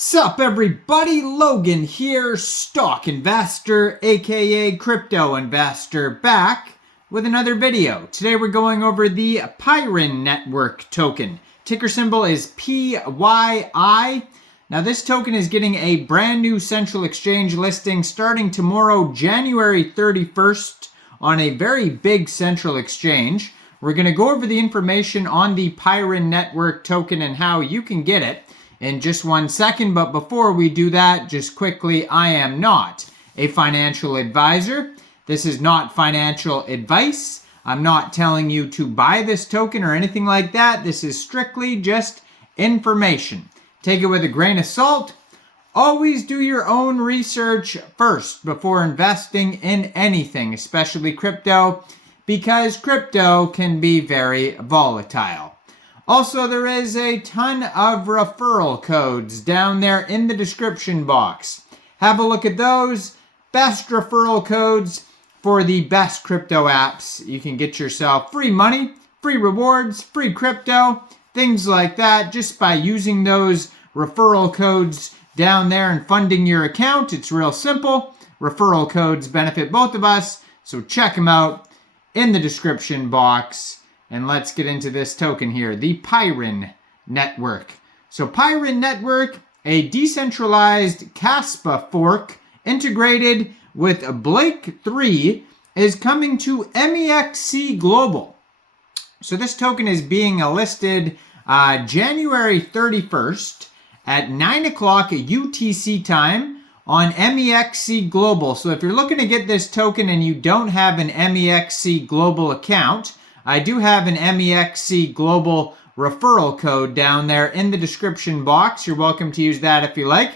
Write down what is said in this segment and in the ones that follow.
Sup everybody, Logan here, stock investor, aka crypto investor, back with another video. Today we're going over the Pyrin network token. Ticker symbol is PYI. Now this token is getting a brand new central exchange listing starting tomorrow, January 31st, on a very big central exchange. We're going to go over the information on the Pyrin network token and how you can get it in just 1 second, but before we do that, just quickly, I am not a financial advisor. This is not financial advice. I'm not telling you to buy this token or anything like that. This is strictly just information. Take it with a grain of salt. Always do your own research first before investing in anything, especially crypto, because crypto can be very volatile. Also, there is a ton of referral codes down there in the description box. Have a look at those. Best referral codes for the best crypto apps. You can get yourself free money, free rewards, free crypto, things like that, just by using those referral codes down there and funding your account. It's real simple. Referral codes benefit both of us, so check them out in the description box. And let's get into this token here, the Pyrin network. So Pyrin network, a decentralized Caspa fork integrated with Blake 3, is coming to Mexc Global. So this token is being listed January 31st at 9 o'clock UTC time on Mexc Global. So if you're looking to get this token and you don't have an Mexc Global account, I do have an Mexc Global referral code down there in the description box. You're welcome to use that if you like.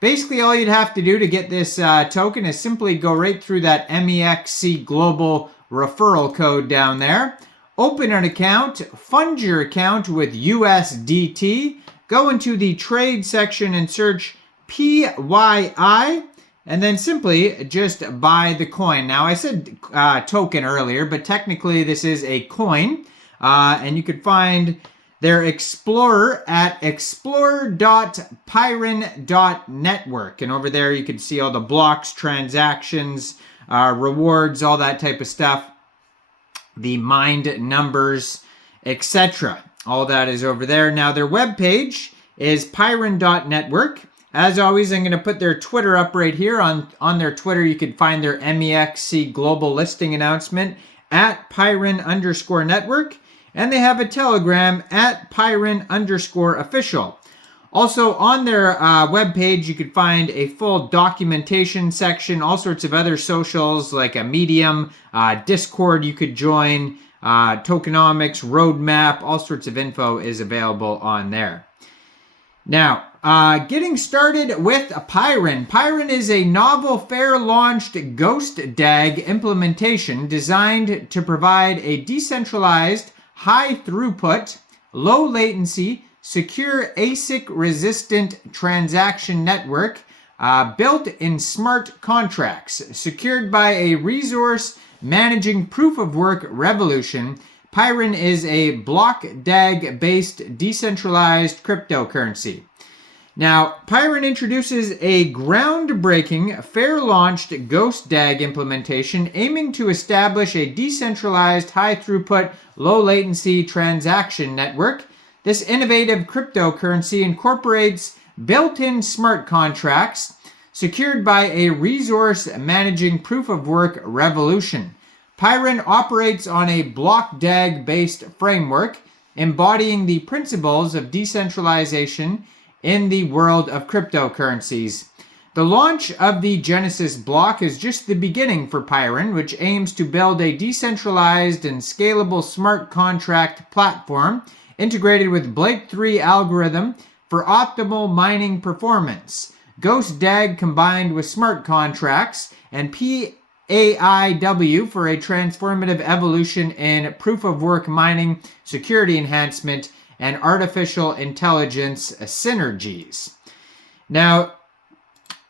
Basically, all you'd have to do to get this token is simply go right through that Mexc Global referral code down there. Open an account, fund your account with USDT, go into the trade section and search PYI, and then simply just buy the coin. Now, I said token earlier, but technically this is a coin. And you could find their Explorer at explorer.pyrin.network. And over there you can see all the blocks, transactions, rewards, all that type of stuff. The mined numbers, etc. All that is over there. Now, their webpage is pyrin.network. As always, I'm going to put their Twitter up right here. On their Twitter, you can find their Mexc Global listing announcement at Pyrin_network. And they have a Telegram at Pyrin_official. Also, on their webpage, you can find a full documentation section, all sorts of other socials like a Medium, Discord you could join, Tokenomics, roadmap, all sorts of info is available on there. Now, getting started with Pyrin. Pyrin is a novel fair-launched Ghost DAG implementation designed to provide a decentralized, high-throughput, low-latency, secure ASIC-resistant transaction network built in smart contracts. Secured by a resource managing proof-of-work revolution, Pyrin is a block DAG-based decentralized cryptocurrency. Now, Pyrin introduces a groundbreaking, fair-launched Ghost DAG implementation aiming to establish a decentralized, high-throughput, low-latency transaction network. This innovative cryptocurrency incorporates built-in smart contracts secured by a resource managing proof-of-work revolution. Pyrin operates on a block DAG-based framework, embodying the principles of decentralization in the world of cryptocurrencies. The launch of the Genesis block is just the beginning for Pyrin, which aims to build a decentralized and scalable smart contract platform integrated with Blake 3 algorithm for optimal mining performance. Ghost DAG combined with smart contracts and PAIW for a transformative evolution in proof-of-work mining, security enhancement, and artificial intelligence synergies. Now,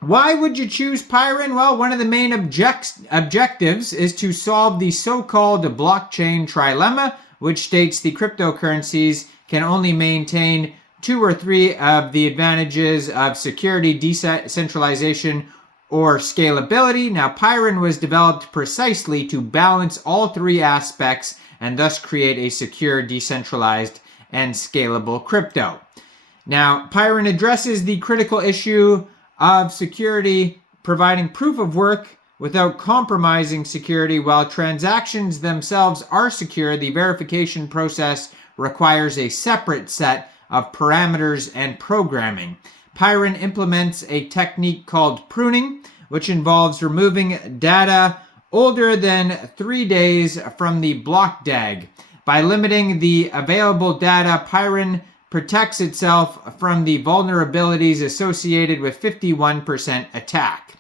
why would you choose Pyrin? Well, one of the main objectives is to solve the so-called blockchain trilemma, which states the cryptocurrencies can only maintain 2 or 3 of the advantages of security, decentralization, or scalability. Now, Pyrin was developed precisely to balance all 3 aspects and thus create a secure, decentralized, and scalable crypto. Now, Pyrin addresses the critical issue of security, providing proof of work without compromising security. While transactions themselves are secure, the verification process requires a separate set of parameters and programming. Pyrin implements a technique called pruning, which involves removing data older than 3 days from the block DAG. By limiting the available data, Pyrin protects itself from the vulnerabilities associated with 51% attack.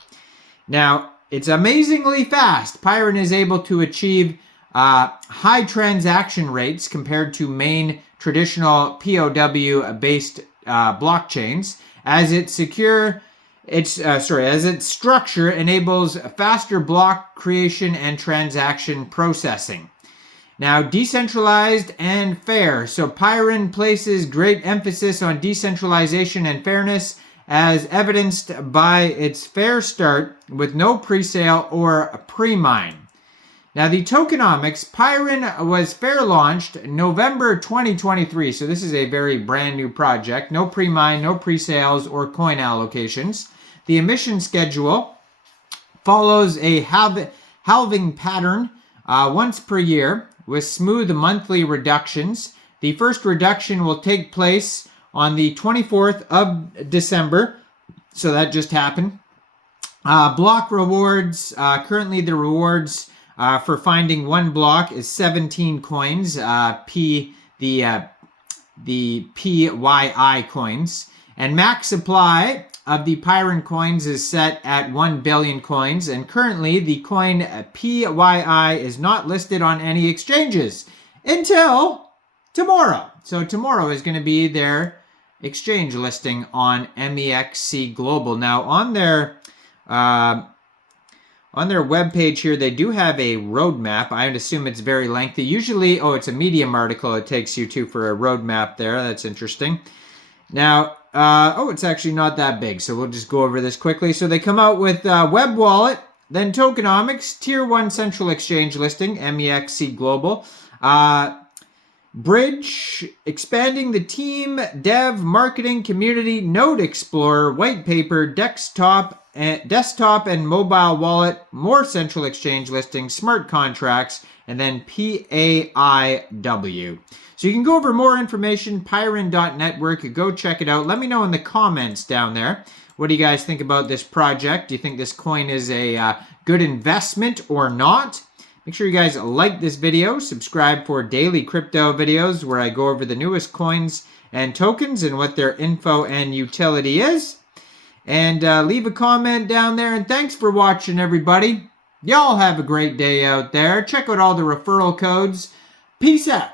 Now, it's amazingly fast. Pyrin is able to achieve high transaction rates compared to main traditional POW-based blockchains, as its structure enables faster block creation and transaction processing. Now, decentralized and fair. So Pyrin places great emphasis on decentralization and fairness, as evidenced by its fair start with no pre-sale or pre-mine. Now, the tokenomics, Pyrin was fair launched November 2023. So this is a very brand new project. No pre-mine, no pre-sales or coin allocations. The emission schedule follows a halving pattern once per year with smooth monthly reductions. The first reduction will take place on the 24th of December. So that just happened. Block rewards. Currently the rewards for finding one block is 17 coins. The PYI coins. And max supply of the Pyrin coins is set at 1 billion coins. And currently the coin PYI is not listed on any exchanges until tomorrow. So tomorrow is going to be their exchange listing on Mexc Global. Now on their webpage here, they do have a roadmap. I would assume it's very lengthy. Usually, it's a Medium article it takes you to for a roadmap there. That's interesting. Now, it's actually not that big, so we'll just go over this quickly. So they come out with Web Wallet, then Tokenomics, Tier 1 Central Exchange listing, Mexc Global. Bridge, expanding the team, dev, marketing, community, Node Explorer, white paper, desktop and mobile wallet, more central exchange listings, smart contracts, and then PAIW. So you can go over more information, pyrin.network. Go check it out. Let me know in the comments down there. What do you guys think about this project? Do you think this coin is a good investment or not? Make sure you guys like this video, subscribe for daily crypto videos where I go over the newest coins and tokens and what their info and utility is. And leave a comment down there. And thanks for watching, everybody. Y'all have a great day out there. Check out all the referral codes. Peace out.